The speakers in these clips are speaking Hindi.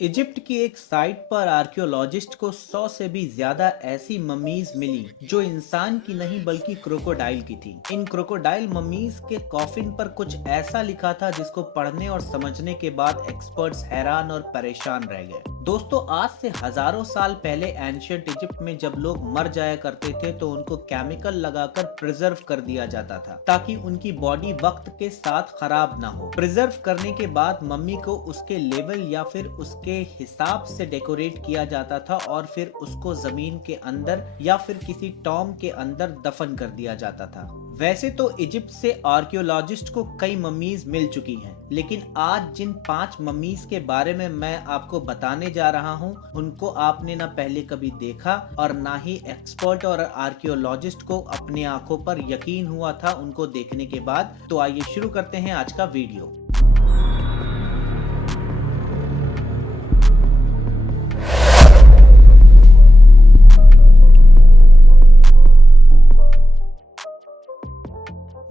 इजिप्ट की एक साइट पर आर्कियोलॉजिस्ट को 100 से भी ज्यादा ऐसी मम्मीज मिली जो इंसान की नहीं बल्कि क्रोकोडाइल की थी। इन क्रोकोडाइल मम्मीज के कॉफिन पर कुछ ऐसा लिखा था जिसको पढ़ने और समझने के बाद एक्सपर्ट्स हैरान और परेशान रह गए। दोस्तों, आज से हजारों साल पहले एंशियंट इजिप्ट में जब लोग मर जाया करते थे तो उनको केमिकल लगाकर प्रिजर्व कर दिया जाता था ताकि उनकी बॉडी वक्त के साथ खराब ना हो। प्रिजर्व करने के बाद मम्मी को उसके लेवल या फिर उसके हिसाब से डेकोरेट किया जाता था और फिर उसको जमीन के अंदर या फिर किसी टॉम के अंदर दफन कर दिया जाता था। वैसे तो इजिप्ट से आर्कियोलॉजिस्ट को कई मम्मीज मिल चुकी हैं, लेकिन आज जिन 5 मम्मीज के बारे में मैं आपको बताने जा रहा हूं, उनको आपने ना पहले कभी देखा और ना ही एक्सपर्ट और आर्कियोलॉजिस्ट को अपने आंखों पर यकीन हुआ था उनको देखने के बाद। तो आइए शुरू करते हैं आज का video.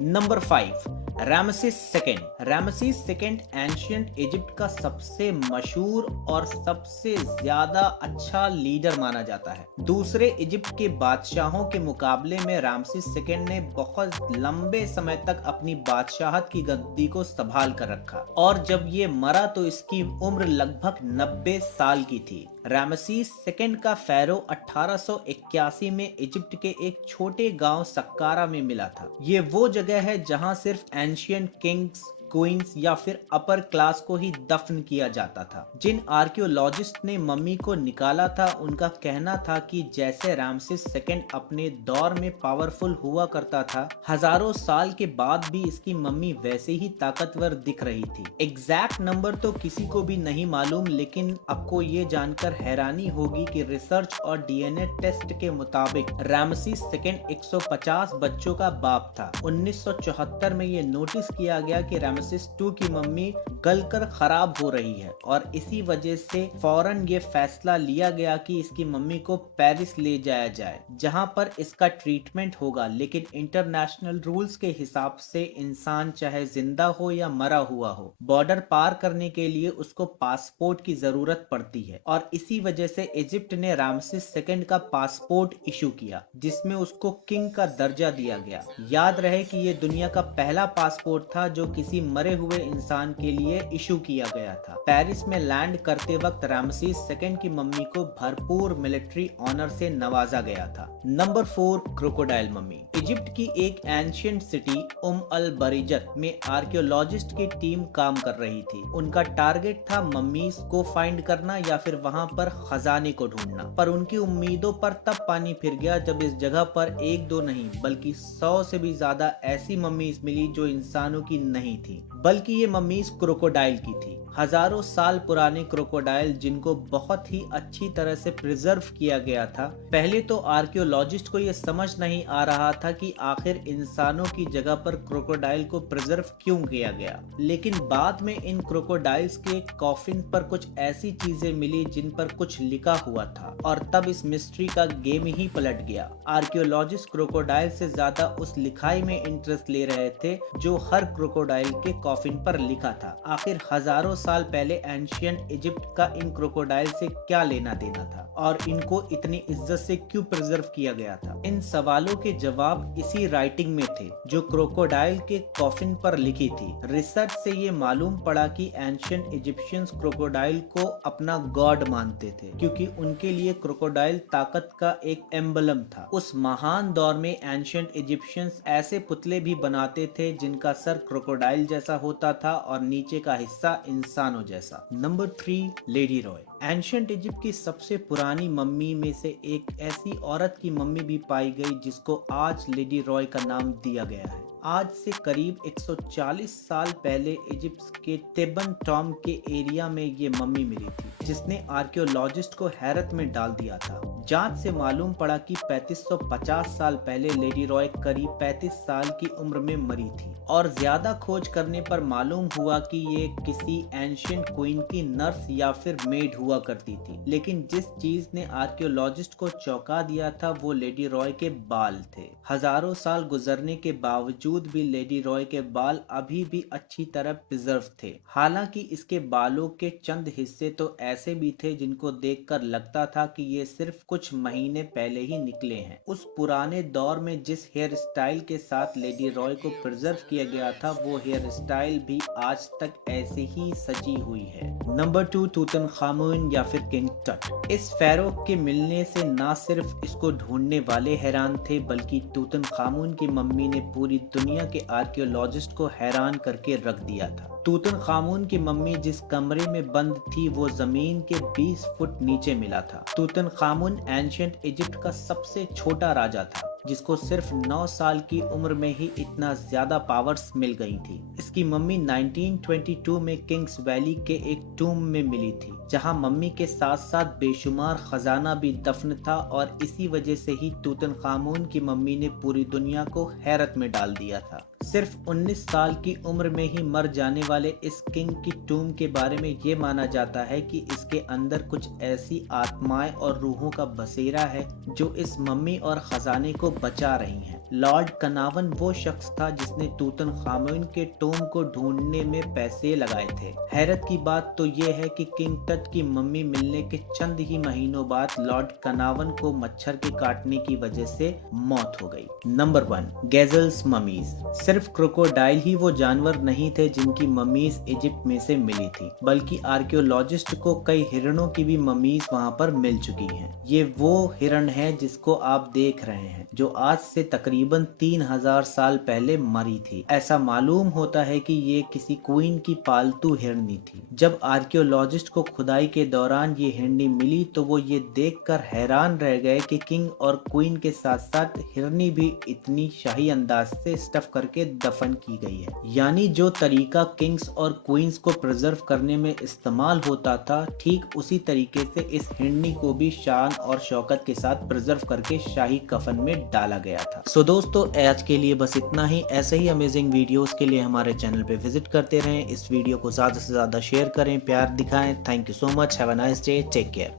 Number 5, Rameses second. Rameses second ancient Egypt का सबसे मशहूर और सबसे ज्यादा अच्छा लीडर माना जाता है। दूसरे इजिप्ट के बादशाहों के मुकाबले में रामसेस सेकेंड ने बहुत लंबे समय तक अपनी बादशाहत की गद्दी को संभाल कर रखा और जब ये मरा तो इसकी उम्र लगभग 90 साल की थी। रामसेस सेकेंड का फैरो 1881 में इजिप्ट के एक छोटे गांव सक्कारा में मिला था। ये वो जगह है जहां सिर्फ एंशियंट किंग्स, क्वींस या फिर अपर क्लास को ही दफन किया जाता था। जिन आर्कियोलॉजिस्ट ने मम्मी को निकाला था उनका कहना था कि जैसे रामसेस सेकेंड अपने दौर में पावरफुल हुआ करता था, हजारों साल के बाद भी इसकी मम्मी वैसे ही ताकतवर दिख रही थी। एग्जैक्ट नंबर तो किसी को भी नहीं मालूम, लेकिन आपको ये जानकर हैरानी होगी कि रिसर्च और डीएनए टेस्ट के मुताबिक रामसेस सेकेंड 150 बच्चों का बाप था। 1974 में ये नोटिस किया गया कि रामसेस 2 की मम्मी गलकर खराब हो रही है और इसी वजह से फौरन ये फैसला लिया गया कि इसकी मम्मी को पेरिस ले जाया जाए जहां पर इसका ट्रीटमेंट होगा। लेकिन इंटरनेशनल रूल्स के हिसाब से इंसान चाहे जिंदा हो या मरा हुआ हो, बॉर्डर पार करने के लिए उसको पासपोर्ट की जरूरत पड़ती है और इसी वजह से इजिप्ट ने रामसेस सेकेंड का पासपोर्ट इशू किया जिसमें उसको किंग का दर्जा दिया गया। याद रहे कि ये दुनिया का पहला पासपोर्ट था जो किसी मरे हुए इंसान के लिए इशू किया गया था। पेरिस में लैंड करते वक्त रामसेस सेकेंड की मम्मी को भरपूर मिलिट्री ऑनर से नवाजा गया था। Number 4, crocodile mummy. इजिप्ट की एक एंशियंट सिटी अल बरीजत में आर्कियोलॉजिस्ट की टीम काम कर रही थी। उनका टारगेट था मम्मीज को फाइंड करना या फिर वहां पर खजाने को ढूंढना, पर उनकी उम्मीदों पर तब पानी फिर गया जब इस जगह पर एक दो नहीं बल्कि 100 से भी ज्यादा ऐसी मम्मीज मिली जो इंसानों की नहीं थी, बल्कि ये मम्मीज क्रोकोडाइल की थी। हजारों साल पुराने क्रोकोडाइल जिनको बहुत ही अच्छी तरह से प्रिजर्व किया गया था। पहले तो आर्कियोलॉजिस्ट को यह समझ नहीं आ रहा था कि आखिर इंसानों की जगह पर क्रोकोडाइल को प्रिजर्व क्यों किया गया, लेकिन बाद में इन क्रोकोडाइल्स के कॉफिन पर कुछ ऐसी चीजें मिली जिन पर कुछ लिखा हुआ था और तब इस मिस्ट्री का गेम ही पलट गया। आर्कियोलॉजिस्ट क्रोकोडाइल से ज्यादा उस लिखाई में इंटरेस्ट ले रहे थे जो हर क्रोकोडाइल के कॉफिन पर लिखा था। आखिर हजारों साल पहले एंशियंट इजिप्ट का इन क्रोकोडाइल से क्या लेना देना था और इनको इतनी इज्जत से क्यों प्रिजर्व किया गया था? इन सवालों के जवाब इसी राइटिंग में थे जो क्रोकोडाइल के कॉफिन पर लिखी थी। रिसर्च से ये मालूम पड़ा कि एंशियंट इजिप्शियंस क्रोकोडाइल को अपना गॉड मानते थे क्योंकि उनके लिए क्रोकोडाइल ताकत का एक एम्बलम था। उस महान दौर में एंशियंट इजिप्शियंस ऐसे पुतले भी बनाते थे जिनका सर क्रोकोडाइल जैसा होता था और नीचे का हिस्सा इंसानों जैसा। Number 3, lady Roy. Ancient Egypt की सबसे पुरानी मम्मी में से एक ऐसी औरत की मम्मी भी पाई गई जिसको आज लेडी रॉय का नाम दिया गया है। आज से करीब 140 साल पहले इजिप्ट के तेबन टॉम के एरिया में ये मम्मी मिली थी जिसने आर्कियोलॉजिस्ट को हैरत में डाल दिया था। जांच से मालूम पड़ा कि 3550 साल पहले लेडी रॉय करीब 35 साल की उम्र में मरी थी और ज्यादा खोज करने पर मालूम हुआ कि ये किसी एंशियंट क्वीन की नर्स या फिर मेड हुआ करती थी, लेकिन जिस चीज ने आर्कियोलॉजिस्ट को चौंका दिया था वो लेडी रॉय के बाल थे। हजारों साल गुजरने के बावजूद भी लेडी रॉय के बाल अभी भी अच्छी तरह प्रिजर्व थे। हालांकि इसके बालों के चंद हिस्से तो ऐसे भी थे जिनको देखकर लगता था कि ये सिर्फ कुछ महीने पहले ही निकले हैं। उस पुराने दौर में जिस हेयर स्टाइल के साथ लेडी रॉय को प्रिजर्व किया गया था वो हेयर स्टाइल भी आज तक ऐसे ही सजी हुई है। नंबर 2, तूतनखामुन या फिर किंग टट। इस pharaoh के मिलने से ना सिर्फ इसको ढूंढने वाले हैरान थे बल्कि तूतनखामुन की मम्मी ने पूरी दुनिया के आर्कियोलॉजिस्ट को हैरान करके रख दिया था। तूतनखामुन की मम्मी जिस कमरे में बंद थी वो जमीन के 20 फुट नीचे मिला था। तूतनखामुन एंशिएंट इजिप्ट का सबसे छोटा राजा था जिसको सिर्फ 9 साल की उम्र में ही इतना ज्यादा पावर्स मिल गई थी। इसकी मम्मी 1922 में किंग्स वैली के एक टूम में मिली थी जहां मम्मी के साथ साथ बेशुमार खजाना भी दफन था और इसी वजह से ही तूतनखामुन की मम्मी ने पूरी दुनिया को हैरत में डाल दिया था। सिर्फ 19 साल की उम्र में ही मर जाने वाले इस किंग की टूम के बारे में ये माना जाता है कि इसके अंदर कुछ ऐसी आत्माएं और रूहों का बसेरा है जो इस मम्मी और खजाने को बचा रही हैं। लॉर्ड कनावन वो शख्स था जिसने तूतनखामुन के टूम को ढूंढने में पैसे लगाए थे। हैरत की बात तो ये है कि किंग टट की मम्मी मिलने के चंद ही महीनों बाद लॉर्ड कनावन को मच्छर के काटने की वजह से मौत हो गई। Number 1, gazelles mummies. सिर्फ क्रोकोडाइल ही वो जानवर नहीं थे जिनकी ममीज इजिप्ट में से मिली थी, बल्कि आर्कियोलॉजिस्ट को कई हिरणों की भी ममीज वहां पर मिल चुकी हैं। ये वो हिरण है जिसको आप देख रहे हैं जो आज से तकरीबन 3000 साल पहले मरी थी। ऐसा मालूम होता है कि ये किसी क्वीन की पालतू हिरनी थी। जब आर्कियोलॉजिस्ट को खुदाई के दौरान ये हिरनी मिली तो वो ये देखकर हैरान रह गए कि किंग और क्वीन के साथ साथ हिरनी भी इतनी शाही अंदाज से स्टफ करके दफन की गई है। यानी जो तरीका किंग्स और क्वींस को प्रिजर्व करने में इस्तेमाल होता था ठीक उसी तरीके से इस हिरनी को भी शान और शौकत के साथ प्रिजर्व करके शाही कफन में डाला गया था। सो दोस्तों आज के लिए बस इतना ही। ऐसे ही अमेजिंग वीडियोस के लिए हमारे चैनल पे विजिट करते रहें। इस वीडियो को ज्यादा से ज्यादा शेयर करें, प्यार दिखाएं। Thank you so much. Have a nice day. Take care.